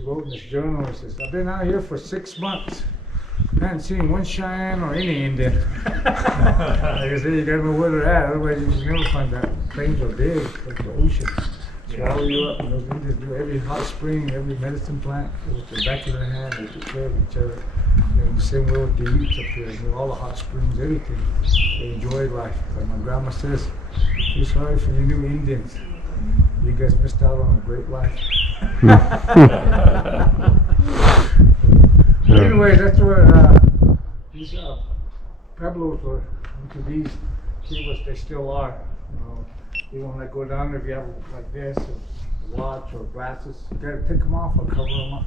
he wrote in his journal, he says, I've been out here for 6 months. I haven't seen one Cheyenne or any Indian. Like I said, you gotta know where they're at, otherwise you never find that. Plains are big, like the ocean. Swallow you up, and those Indians do every hot spring, every medicine plant with the back of their hand, they take care of each other. You know, the same way with the youths up here, you know, all the hot springs, everything. They enjoy life. Like my grandma says, feel sorry for you new Indians. You guys missed out on a great life. Anyway, that's where these Pueblos were into these Kivas, they still are. You know, you don't let go down if you have like this, or watch or glasses. You gotta take them off or cover them up.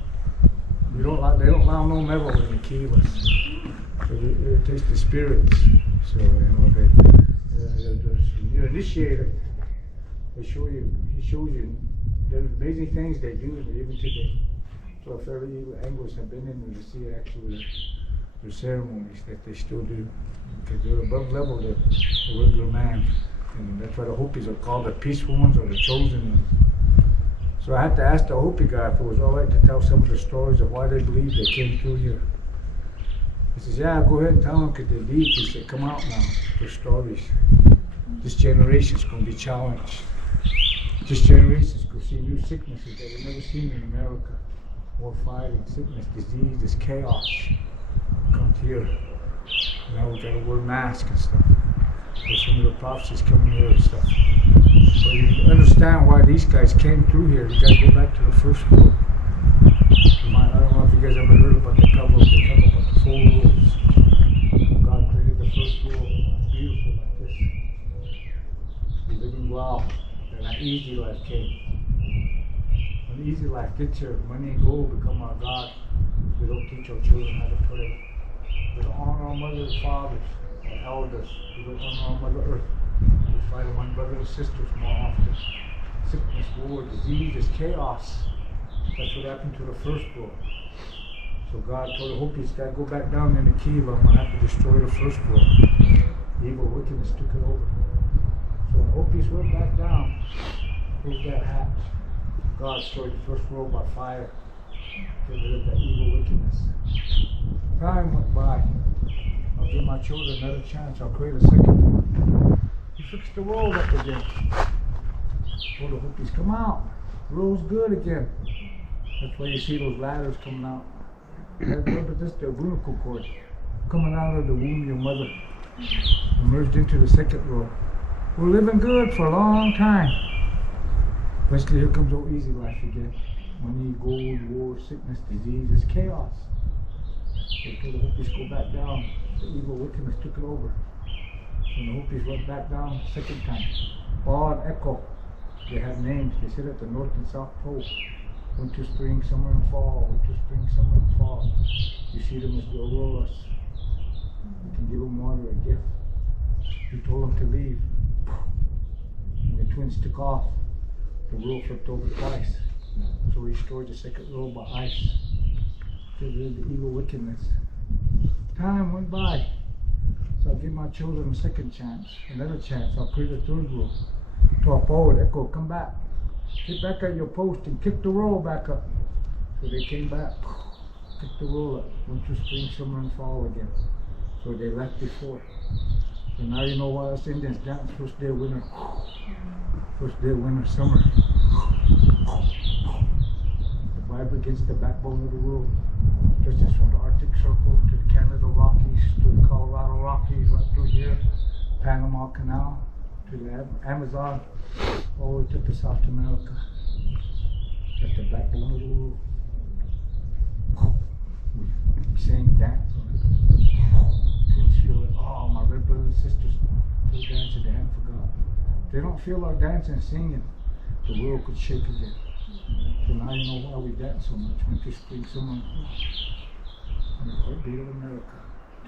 They don't allow no metal in the Kivas. So it irritates the spirits. So you know you initiate it. He shows you there's amazing things they do even today. So if ever you Anglos have been in there to see actually their ceremonies that they still do. Because they're above level the regular man. And that's why the Hopis are called the peaceful ones or the chosen ones. So I had to ask the Hopi guy if it was all right to tell some of the stories of why they believe they came through here. He says, yeah, go ahead and tell them because they leave. He said, come out now for stories. This generation's going to be challenged. This generation's going to see new sicknesses that we've never seen in America. War, fighting, sickness, disease, this chaos comes here. You know, we got to wear masks and stuff. So some of the prophecies coming here and stuff. So you understand why these guys came through here. You got to go back to the first world. I don't know if you guys ever heard about the Cowboys. They talk about the 4 worlds. God created the first world, beautiful like this. You're living well. Then an easy life came. When easy life gets here, money and gold become our God. We don't teach our children how to pray. We don't honor our mothers and fathers, our elders. We don't honor our Mother Earth. We fight among brothers and sisters more often. Sickness, war, disease, chaos. That's what happened to the first world. So God told the Hopis, got to go back down into Kiva. I'm going to have to destroy the first world. Evil wickedness took it over. So when the Hopis went back down, closed that hatch. God destroyed the first world by fire. Get rid of that evil wickedness. Time went by. I'll give my children another chance. I'll create a second world. He fixed the world up again. Told the Hopis, come out. The world's good again. That's why you see those ladders coming out. Remember this, the umbilical cord coming out of the womb of your mother, emerged into the second world. We're living good for a long time. Eventually here comes old easy life again. Money, gold, war, sickness, disease, it's chaos. They told the Hopis go back down. The evil wickedness took it over. When the Hopis went back down the second time, Ba and Echo, they had names. They sit at the North and South Pole. Winter, spring, summer, and fall. Winter, spring, summer, and fall. You see them as the auroras. You can give them water, a gift. He told them to leave. When the twins took off, the world flipped over twice. So he destroyed the second world by ice. Get rid of the evil wickedness. Time went by. So I'll give my children a second chance, another chance. I'll create a third world. Talk forward, Echo, come back. Get back at your post and kick the roll back up. So they came back, kicked the roll up. Winter, spring, summer, and fall again. So they left before. So now you know why us Indians dance first day of winter. First day of winter, summer. The vibe against the backbone of the world. Just from the Arctic Circle to the Canada Rockies, to the Colorado Rockies, right through here, Panama Canal, to the Amazon, all the way to South America. That's the backbone of the world. We sing, dance on it. Kids feel like, oh, my red brothers and sisters still dancing, they haven't forgot. If they don't feel our dancing and singing, the world could shake again. So now you know why we dance so much. Winter, spring, summer, and the heartbeat of America.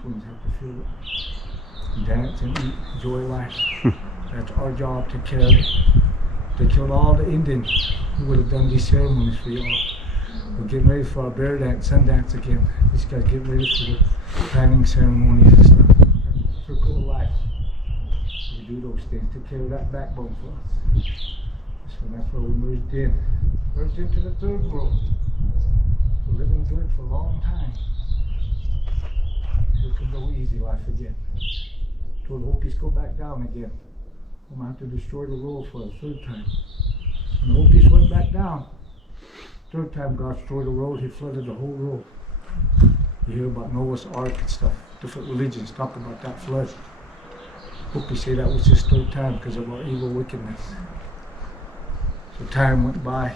Twins have to feel it. Dance and eat, enjoy life. That's our job to kill. They killed all the Indians who would have done these ceremonies for y'all. We're getting ready for our bear dance, sun dance again. These guys get ready for the planning ceremonies and stuff. Circle of life. We do those things to carry that backbone for us. So that's where we merged in. Merged into the third world. We're living good for a long time. Here comes the easy life again. Told the Hopis go back down again. I'm going to have to destroy the world for the third time. And the Hopis went back down. Third time God destroyed the world, he flooded the whole world. You hear about Noah's Ark and stuff. Different religions talk about that flood. Hopi say that was just third time because of our evil wickedness. So time went by.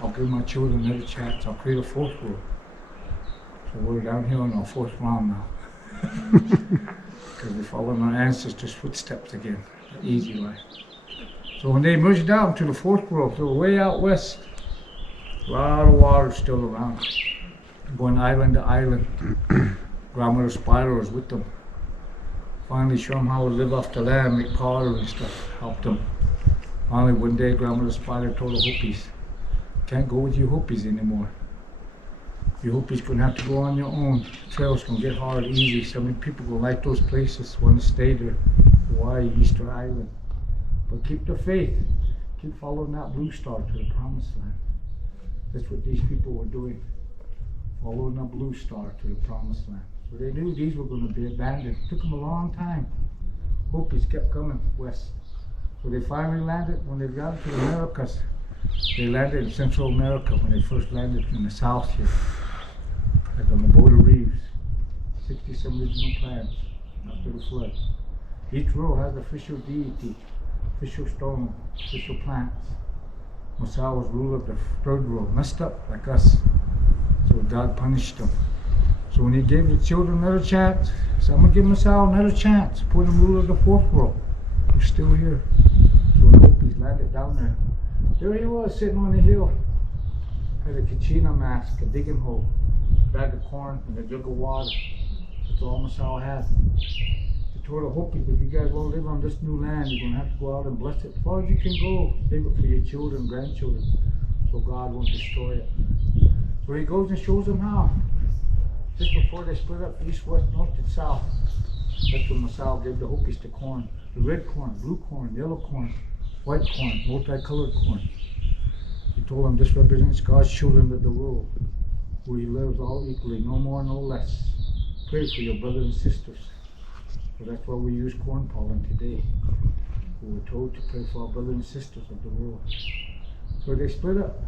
I'll give my children another chance. I'll create a fourth world. So we're down here on our fourth round now. Because we follow in our ancestors' footsteps again. The easy life. So when they merged down to the fourth world, they were way out west. A lot of water still around. Going island to island. Grandmother Spider was with them. Finally showed them how to live off the land, make powder and stuff. Helped them. Finally one day Grandmother Spider told the Hopis, can't go with you Hopis anymore. You Hopis gonna have to go on your own. The trail's gonna get hard easy. So many people gonna like those places, want to stay there. Hawaii, Easter Island. But keep the faith. Keep following that blue star to the promised land. That's what these people were doing. Following a blue star to the promised land. So they knew these were going to be abandoned. It took them a long time. Hopis kept coming west. So they finally landed, when they got to the Americas, they landed in Central America when they first landed in the south here. Like on the Border Reefs. 60-some original clans after the flood. Each row has official deity, official stone, official plants. Masao was ruler of the third row, messed up like us. So God punished them. So when he gave the children another chance, he said, I'm going to give Masao another chance. Put him ruler of the fourth row. We're still here. So the Hopis landed down there. There he was, sitting on the hill. Had a kachina mask, a digging hole, a bag of corn, and a jug of water. That's all Masao had. He told the Hopis, if you guys want to live on this new land, you're going to have to go out and bless it as far as you can go. Save it for your children, grandchildren, so God won't destroy it. So he goes and shows them how. Just before they split up east, west, north, and south. That's when Masao gave the Hopis the corn. The red corn, blue corn, yellow corn, white corn, multicolored corn. He told them this represents God's children of the world, where he lives all equally, no more, no less. Pray for your brothers and sisters. So that's why we use corn pollen today. We were told to pray for our brothers and sisters of the world. So they split up.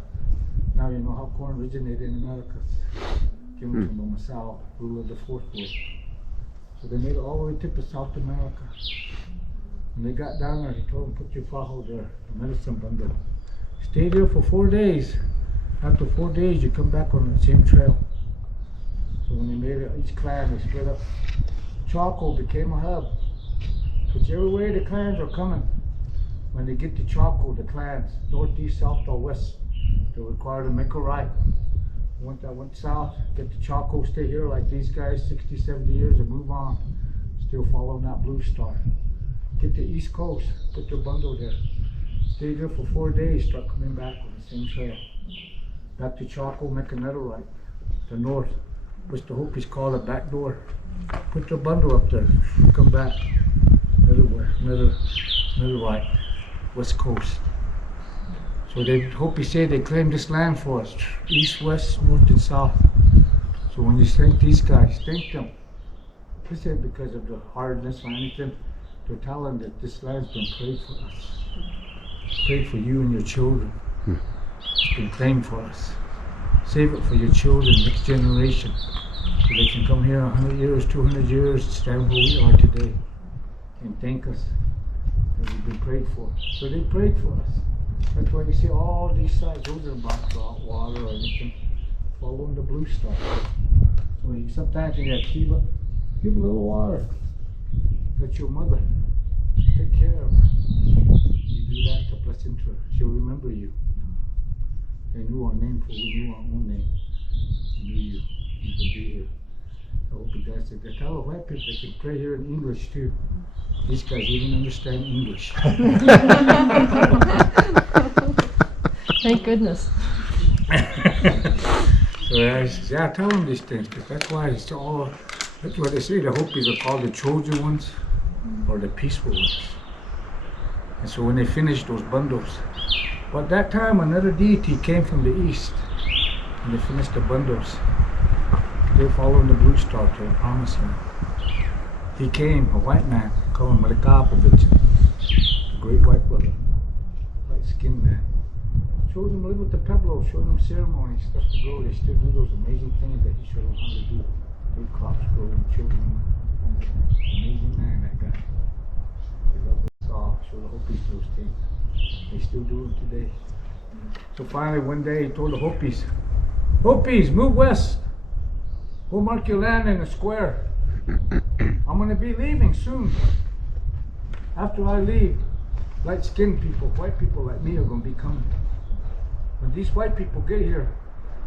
Now you know how corn originated in America. Came from the Masao, ruler of the fourth world. So they made it all the way to South America. When they got down there, he told them, put your fajo there, the medicine bundle. Stay there for 4 days. After 4 days, you come back on the same trail. So when they made it, each clan, they split up. Chaco became a hub. Whichever way the clans are coming, when they get to Chaco, the clans, northeast, south, or west, they're required to make a right. Once I went south, get to Chaco, stay here like these guys, 60, 70 years, and move on. Still following that blue star. Get to East Coast, put your bundle there. Stay there for 4 days, start coming back on the same trail. Back to Chaco, make another right. The north, which the Hopis call the back door. Put your bundle up there, come back. Another right. West Coast. So they Hopi say they claim this land for us, east, west, north, and south. So when you thank these guys, thank them. This isn't because of the hardness or anything. They're telling that this land's been prayed for us. Prayed for you and your children. It's been claimed for us. Save it for your children, next generation. So they can come here 100 years, 200 years, stand where we are today. And thank us that we've been prayed for. So they prayed for us. That's why you see all these sides, those are about drought, water, or anything, following the blue star. So sometimes you have Kiva, give a little water. That's your mother. Take care of her. You do that, it's a blessing to her. She'll remember you. They knew our name before we knew our own name. They knew you. You can be here. I hope you guys did. They tell the white people they can pray here in English too. These guys even understand English. Thank goodness. So I tell them these things because that's why it's all. That's what they say. The Hopis are called the chosen ones or the peaceful ones. And so when they finished those bundles, but that time another deity came from the east. and they finished the bundles. They're following the blue star to the promised land. He came, a white man, called him Malakapovich, a great white brother, light-skinned man. Showed him live with the Pueblo, showed him ceremonies, stuff to grow. They still do those amazing things that he showed them how to do. Make crops grow and children. Amazing man, that guy. They love the saw, show the Hopis those things. They still do them today. So finally one day he told the Hopis, Hopis, move west. Go mark your land in a square. I'm going to be leaving soon. After I leave, light-skinned people, white people like me are going to be coming. When these white people get here,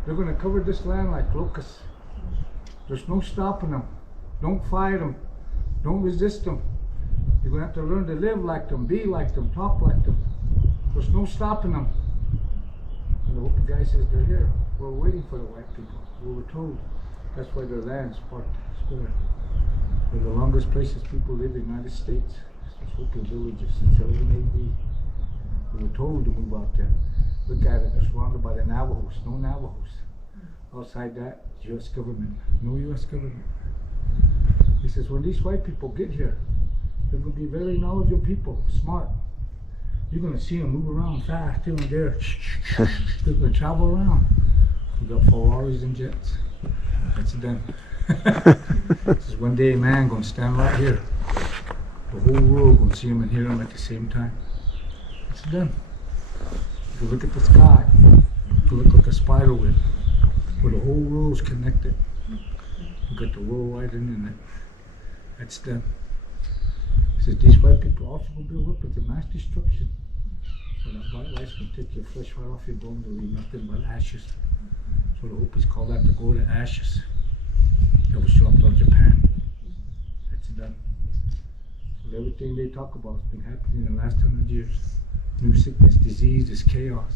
they're going to cover this land like locusts. There's no stopping them. Don't fight them. Don't resist them. You're going to have to learn to live like them, be like them, talk like them. There's no stopping them. And the Hopi guy says, they're here. We're waiting for the white people. We were told. That's why their land's parked square. They're the longest places people live in the United States. It's Hopi villages since 11 AD. We were told to move out there. Look at it, they're surrounded by the Navajos. No Navajos. Outside that, U.S. government. No U.S. government. He says, when these white people get here, they're going to be very knowledgeable people, smart. You're going to see them move around fast here and there. They're going to travel around. We got Ferraris and jets. That's done. This is one day a man going to stand right here. The whole world going to see him and hear him at the same time. It's done. If you look at the sky, it will look like a spider web, where the whole world's connected. You got the worldwide internet. That's done. He says these white people also will build weapons of mass destruction. So that white lights will take your flesh right off your bones and leave nothing but ashes. So the Hopis call that the golden ashes that was dropped on Japan. That's done. So everything they talk about has been happening in the last 100 years. New sickness, diseases, chaos.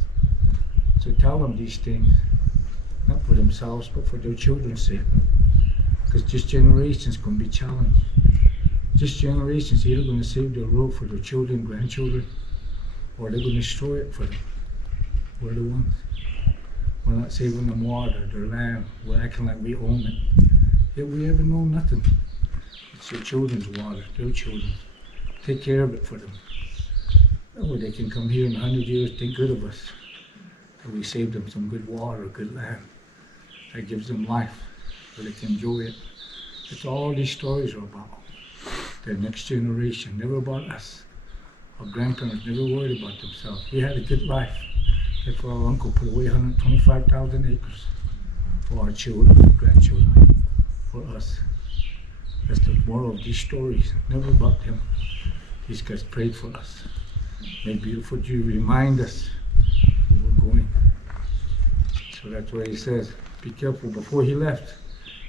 So tell them these things, not for themselves, but for their children's sake. Because this generation's going to be challenged. This generation's either going to save their world for their children, grandchildren, or they're going to destroy it for them. We're the ones. We're not saving them water, their land. We're acting like we own it. Yet we ever know nothing. It's your children's water, their children. Take care of it for them. That way they can come here in 100 years, think good of us. That we saved them some good water, good land. That gives them life, so they can enjoy it. That's all these stories are about. The next generation, never about us. Our grandparents never worried about themselves. We had a good life. Therefore our uncle put away 125,000 acres for our children, grandchildren, for us. That's the moral of these stories, never about them. These guys prayed for us. Made beautiful to remind us where we're going. So that's why he says, be careful. Before he left,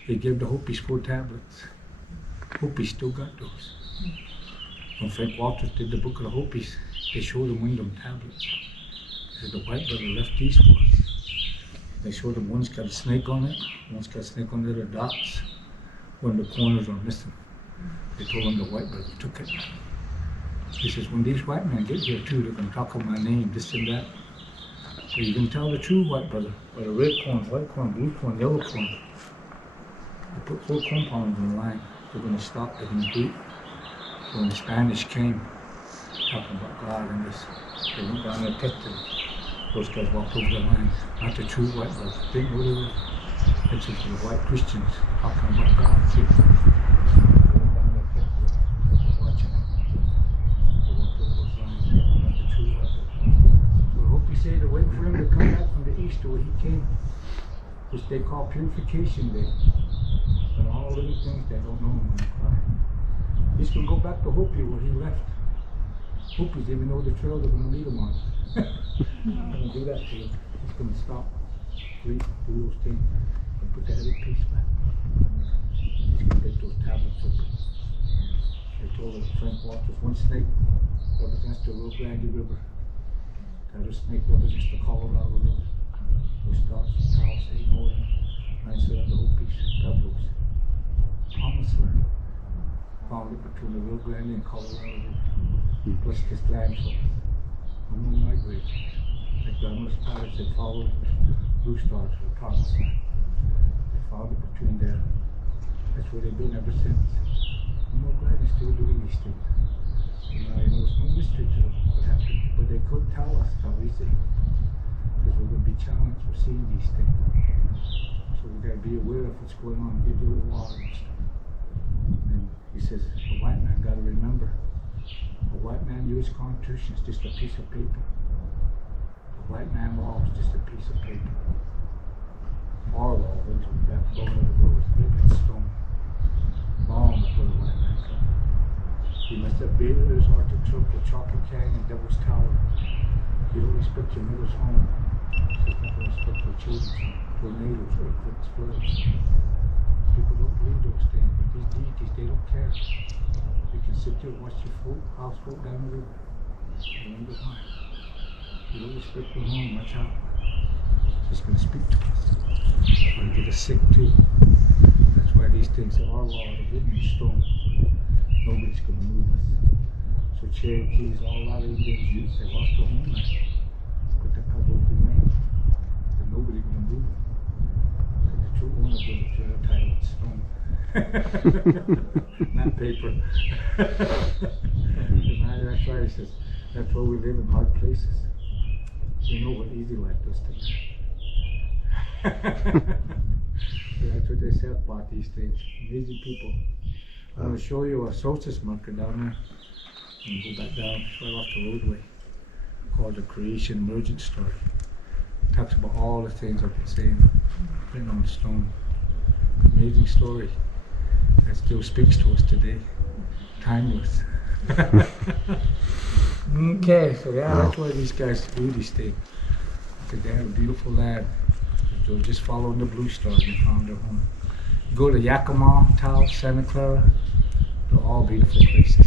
he gave the Hopis 4 tablets. Hopis still got those. When Frank Walters did the book of the Hopis, they showed him one of them tablets. He said, the white brother left these for us. They showed him one's got a snake on it, one's got a snake on the other dots. One of the corners are missing. They told him the white brother took it. He says, when these white men get here too, they're going to talk about my name, this and that. So you can tell the true white brother by the red corn, white corn, blue corn, yellow corn. They put 4 compounds in the line. They're going to stop, they're going to beat. So when the Spanish came, talking about God and this, they went down there tested. Those guys walked over the line. Not the true white brothers. They didn't know they were. It's just the white Christians talking about God too. Say to wait for him to come back from the east to where he came, which they call Purification Day. But all living things that don't know him when they cry. He's going to go back to Hopi where he left. Hopis even know the trail they're going to lead him on. I'm going to do that to you. He's going to stop, sleep, do those things, and put the other piece back. He's going to break those tablets open. They told him, Frank Walters, one snake represents the Rio Grande River. The other snake represents the Colorado River. Those dots, cows, 8 more than 9 7 the Hopis, Pueblos. Promised land. Found it between the Rio Grande and Colorado River. Plus this land, so no more migrate. Like Grandma's father said, follow blue stars for the promised land. They found it between there. That's where they've been ever since. I'm more glad they're still doing these things. You know, it's no mystery to them what happened, but they couldn't tell us how easy. Because we're going to be challenged for seeing these things. So we got to be aware of what's going on, give you a while and stuff. And he says, a white man got to remember, a white man U.S. Constitution is just a piece of paper. A white man law is just a piece of paper. Our law is the backbone of the world, written in stone. Long before the white man came. He must have bears, Arctic Circle, Chocolate Canyon, Devil's Tower. You don't respect your mother's home. So you don't respect your children's home. Tornadoes, earthquakes, floods. People don't believe those things, but these deities, they don't care. You can sit there and watch your house float down the river. You wonder why. You don't respect your home, watch out. It's going to speak to us. It's going to get us sick too. That's why these things are our law, they're written in stone. Nobody's going to move us. So Cherokees, all a lot of Indians use, they lost their homeland. But the Pueblos remain. There's nobody going to move them. The true owners of the chair are titled stone. Not paper. That's why he says, that's why we live in hard places. We know what easy life does to us. That's what they say about these things. Amazing people. I'm going to show you a solstice marker down there. And go back down, it's right off the roadway. Called the Creation Emergence Story. It talks about all the things I've been saying, written on stone. Amazing story that still speaks to us today. Timeless. Okay, so yeah, that's why these guys do these things. Because they have a beautiful land. They were just following the blue stars and found their home. You go to Yakima, Taos, Santa Clara, they're all beautiful places.